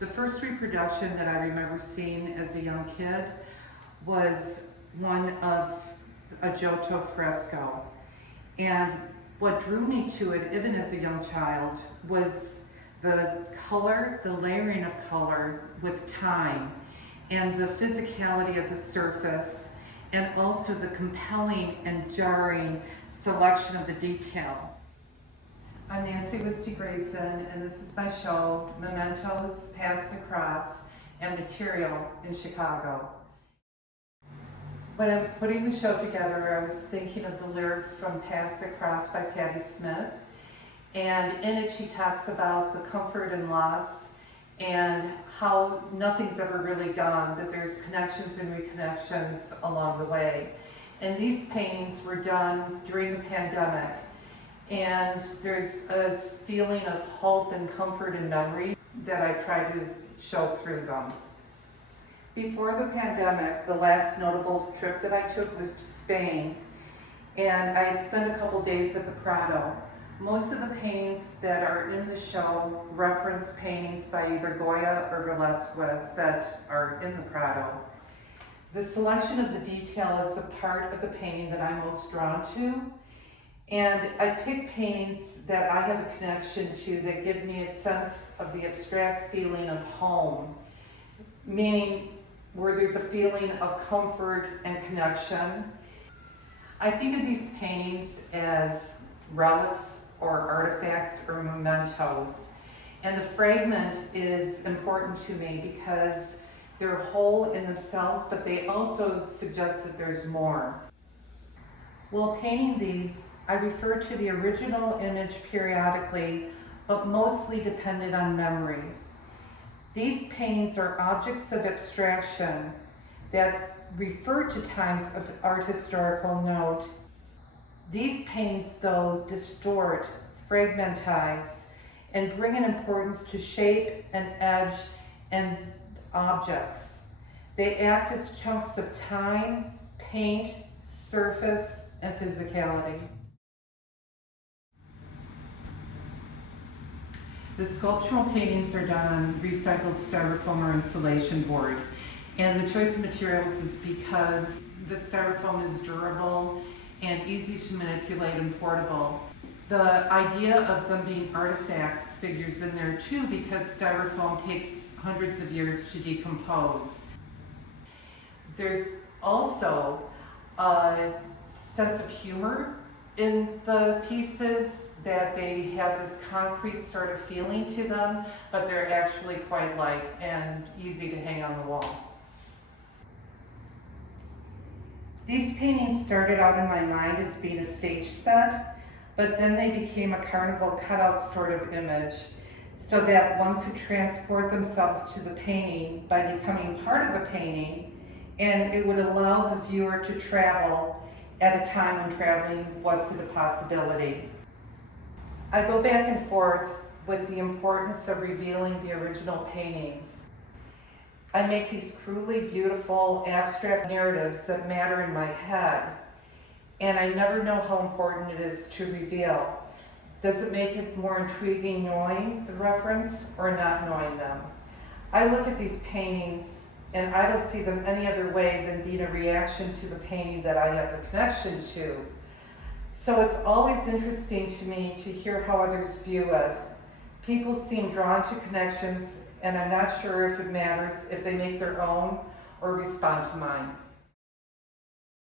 The first reproduction that I remember seeing as a young kid was one of a Giotto fresco. And what drew me to it, even as a young child, was the color, the layering of color with time, and the physicality of the surface, and also the compelling and jarring selection of the detail. I'm Wisti Grayson, and this is my show, Mementos, Pass the Cross, and Material in Chicago. When I was putting the show together, I was thinking of the lyrics from Pass the Cross by Patti Smith. And in it, she talks about the comfort and loss and how nothing's ever really gone, that there's connections and reconnections along the way. And these paintings were done during the pandemic. And there's a feeling of hope and comfort and memory that I try to show through them. Before the pandemic, the last notable trip that I took was to Spain, and I had spent a couple days at the Prado. Most of the paintings that are in the show reference paintings by either Goya or Velázquez that are in the Prado. The selection of the detail is the part of the painting that I'm most drawn to, and I pick paintings that I have a connection to that give me a sense of the abstract feeling of home, meaning where there's a feeling of comfort and connection. I think of these paintings as relics or artifacts or mementos. And the fragment is important to me because they're whole in themselves, but they also suggest that there's more. While painting these, I refer to the original image periodically, but mostly dependent on memory. These paintings are objects of abstraction that refer to times of art historical note. These paintings, though, distort, fragmentize, and bring an importance to shape and edge and objects. They act as chunks of time, paint, surface, and physicality. The sculptural paintings are done on recycled styrofoam or insulation board. And the choice of materials is because the styrofoam is durable and easy to manipulate and portable. The idea of them being artifacts figures in there too, because styrofoam takes hundreds of years to decompose. There's also a sense of humor in the pieces, that they have this concrete sort of feeling to them, but they're actually quite light and easy to hang on the wall. These paintings started out in my mind as being a stage set, but then they became a carnival cutout sort of image, so that one could transport themselves to the painting by becoming part of the painting, and it would allow the viewer to travel at a time when traveling wasn't a possibility. I go back and forth with the importance of revealing the original paintings. I make these cruelly beautiful abstract narratives that matter in my head, and I never know how important it is to reveal. Does it make it more intriguing knowing the reference or not knowing them? I look at these paintings and I don't see them any other way than being a reaction to the painting that I have the connection to. So it's always interesting to me to hear how others view it. People seem drawn to connections, and I'm not sure if it matters if they make their own or respond to mine.